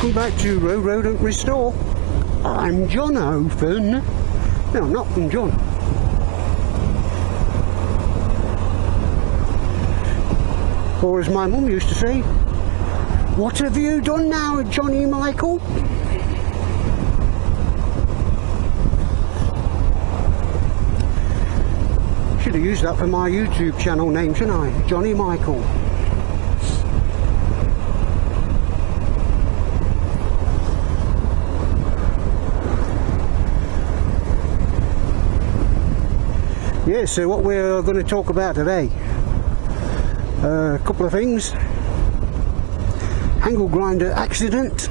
welcome back to Rodent Restore. I'm John Open. No, not from John. Or as my mum used to say, what have you done now, Johnny Michael? Should have used that for my YouTube channel name, shouldn't I? Johnny Michael. Yeah, so what we're going to talk about today, a couple of things. Angle grinder accident,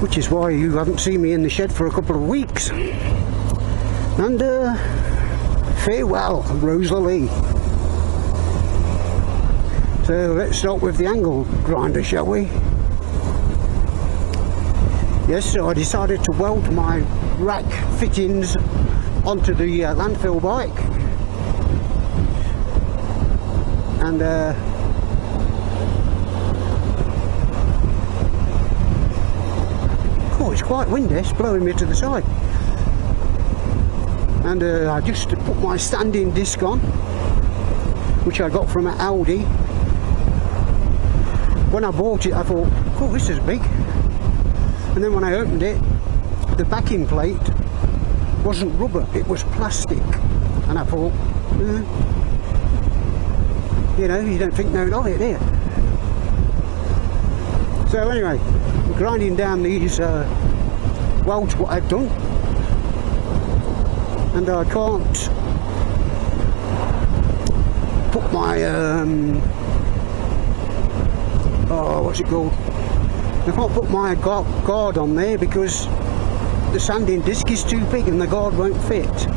which is why you haven't seen me in the shed for a couple of weeks, and farewell Rosalie. So let's start with the angle grinder, shall we? Yes, so I decided to weld my rack fittings onto the landfill bike, and oh, it's quite windy, it's blowing me to the side. And I just put my standing disc on, which I got from Aldi. When I bought it I thought, oh, this is big, and then when I opened it, the backing plate wasn't rubber, it was plastic, and I thought, you know, you don't think no of it, do you? So anyway, I'm grinding down these welds, what I've done, and I can't put my oh, what's it called? I can't put my guard on there because the sanding disc is too big and the guard won't fit.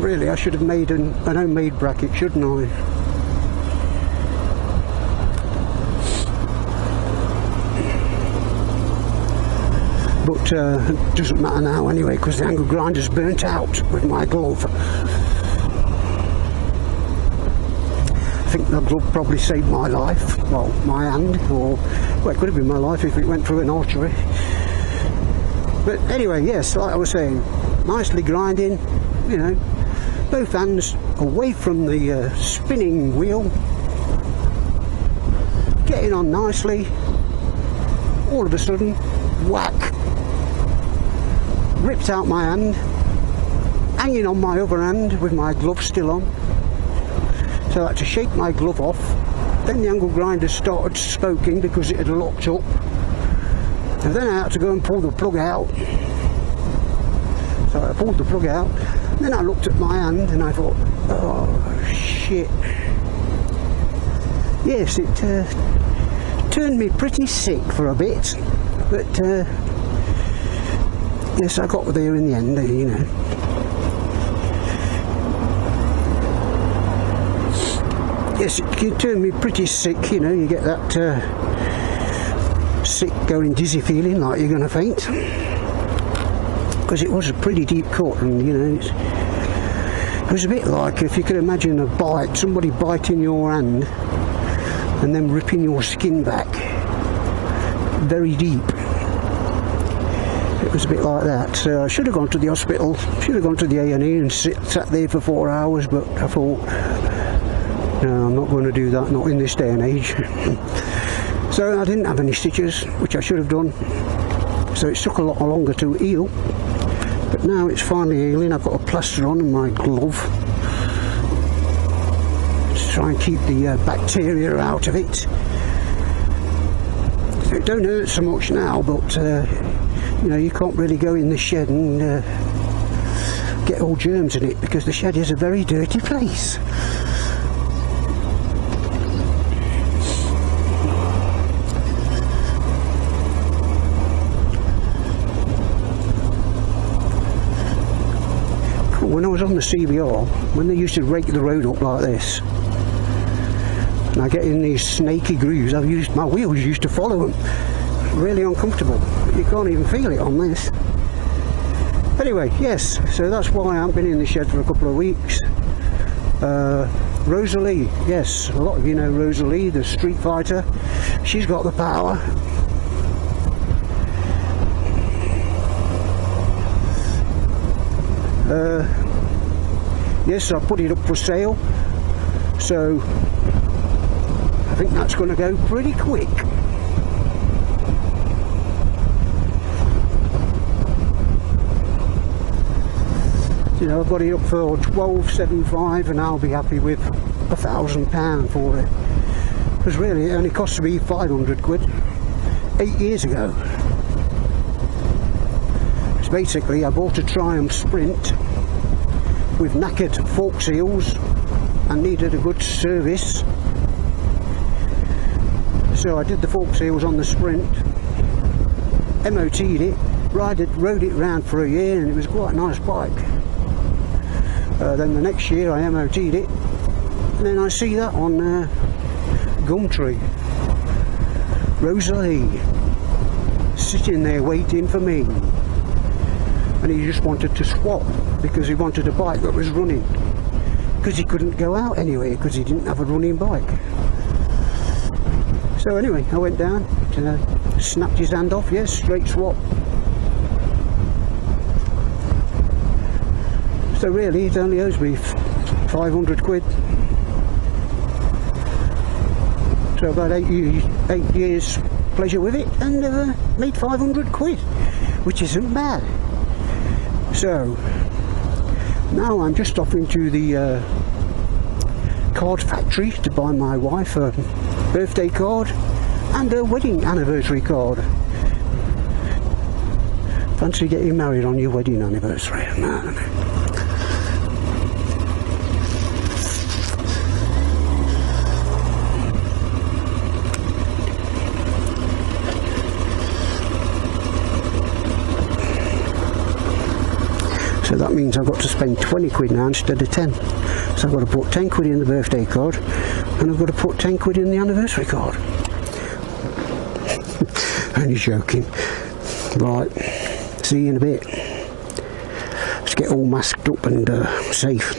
Really, I should have made an homemade bracket, shouldn't I? But it doesn't matter now anyway, because the angle grinder's burnt out with my glove. I think the glove probably saved my life, well, my hand, or well, it could have been my life if it went through an artery. But anyway, yes, like I was saying, nicely grinding, you know, both hands away from the spinning wheel, getting on nicely. All of a sudden, whack, ripped out my hand, hanging on my other hand with my glove still on. So I had to shake my glove off. Then the angle grinder started smoking because it had locked up, and then I had to go and pull the plug out. So I pulled the plug out, and then I looked at my hand and I thought, oh shit. Yes, it turned me pretty sick for a bit, but yes, I got there in the end, you know. Yes, it can turn me pretty sick, you know, you get that sick, going dizzy feeling like you're going to faint, because it was a pretty deep cut, and you know, it was a bit like, if you could imagine a bite, somebody biting your hand and then ripping your skin back very deep. It was a bit like that. So I should have gone to the hospital, should have gone to the A&E and sat there for 4 hours, but I thought, no, I'm not going to do that, not in this day and age. So I didn't have any stitches, which I should have done, so it took a lot longer to heal, but now it's finally healing. I've got a plaster on and my glove to try and keep the bacteria out of it, so it don't hurt so much now, but you know, you can't really go in the shed and get all germs in it, because the shed is a very dirty place. When I was on the CBR, when they used to rake the road up like this, and I get in these snaky grooves, my wheels used to follow them. Really uncomfortable. You can't even feel it on this. Anyway, yes, so that's why I haven't been in the shed for a couple of weeks. Rosalie, yes, a lot of you know Rosalie, the Street Fighter. She's got the power. Yes, I put it up for sale, so I think that's going to go pretty quick. You know, I've got it up for $12.75 and I'll be happy with £1,000 for it. Because really it only cost me 500 quid 8 years ago. So basically I bought a Triumph Sprint with knackered fork seals and needed a good service. So I did the fork seals on the Sprint, MOT'd it, rode it round for a year, and it was quite a nice bike. Then the next year I MOT'd it, and then I see that on Gumtree. Rosalie sitting there waiting for me, and he just wanted to swap because he wanted a bike that was running, because he couldn't go out anyway because he didn't have a running bike. So anyway, I went down, snapped his hand off, yes, straight swap. So really it only owes me 500 quid. So about 8 years pleasure with it, and made 500 quid, which isn't bad. So now I'm just off into the card factory to buy my wife a birthday card and a wedding anniversary card. Fancy getting married on your wedding anniversary, man. So that means I've got to spend 20 quid now instead of 10. So I've got to put 10 quid in the birthday card, and I've got to put 10 quid in the anniversary card. Only joking. Right, see you in a bit. Let's get all masked up and safe.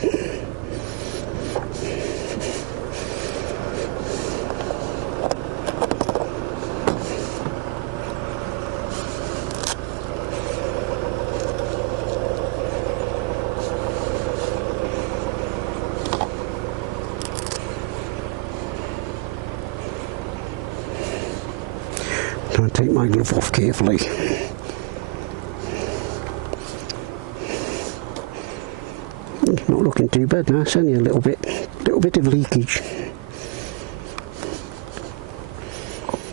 I'll take my glove off carefully. It's not looking too bad now, it's only a little bit of leakage.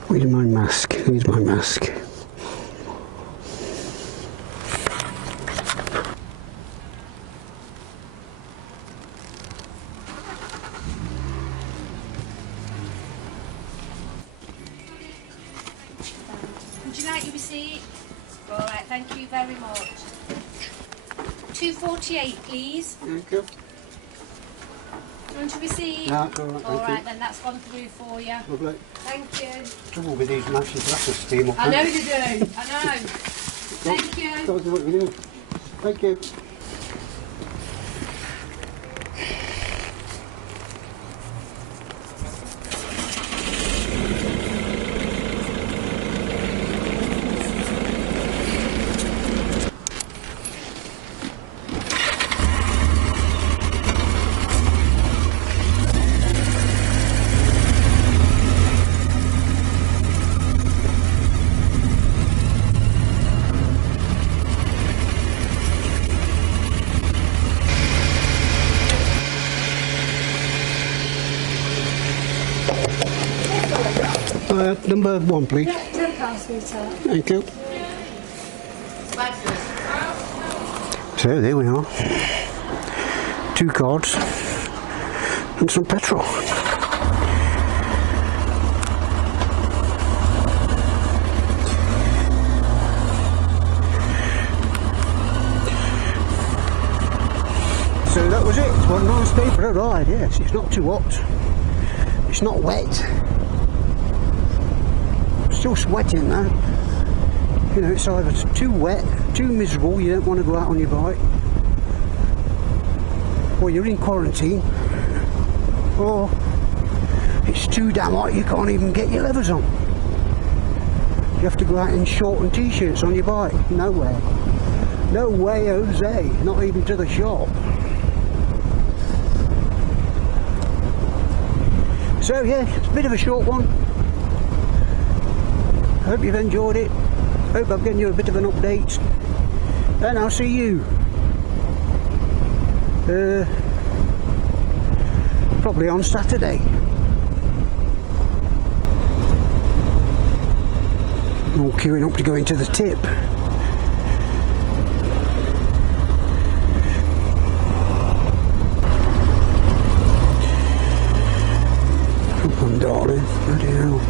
Where's my mask? Here's my mask. Would you like your receipt? All right, thank you very much. 248, please. Thank you. You want your receipt? No, it's all right, all thank right you. then that's gone through for you. Lovely. Thank you. Trouble with these matches, that's a steam up. I know they do. I know. Thank you. Don't know what you do. Thank you. Number 1, please. £10, sweetheart. Thank you. So there we are. 2 cards and some petrol. So that was it. What a nice day for a ride, yes. It's not too hot. It's not wet. Still sweating though. You know, it's either too wet, too miserable, you don't want to go out on your bike, or you're in quarantine, and you don't want to go out on your bike. So, you know, it's either too wet, too miserable, you don't want to go out on your bike, or you're in quarantine, and you don't want to go out on your bike. or it's too damn hot you can't even get your levers on. You have to go out in short and t-shirts on your bike. No way. No way, Jose. Not even to the shop. So yeah, it's a bit of a short one. Hope you've enjoyed it. Hope I've given you a bit of an update. And I'll see you probably on Saturday. All queuing up to go into the tip. Come on, darling. Bloody hell.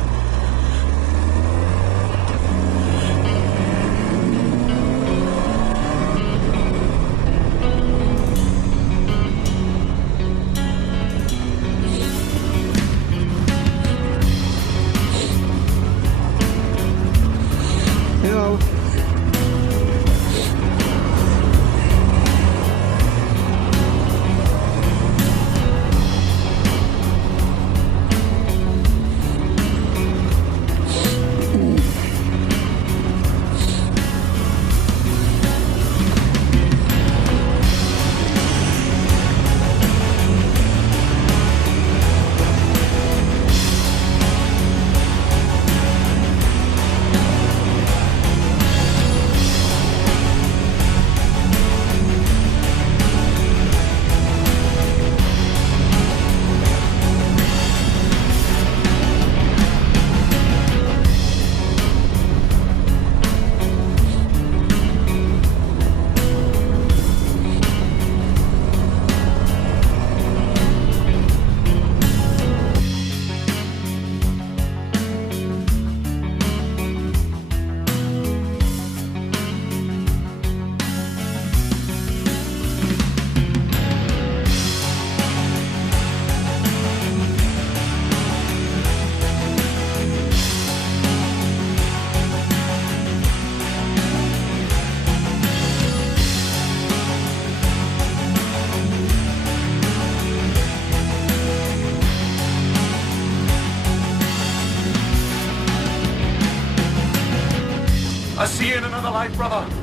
Hello. I'll see you in another life, brother.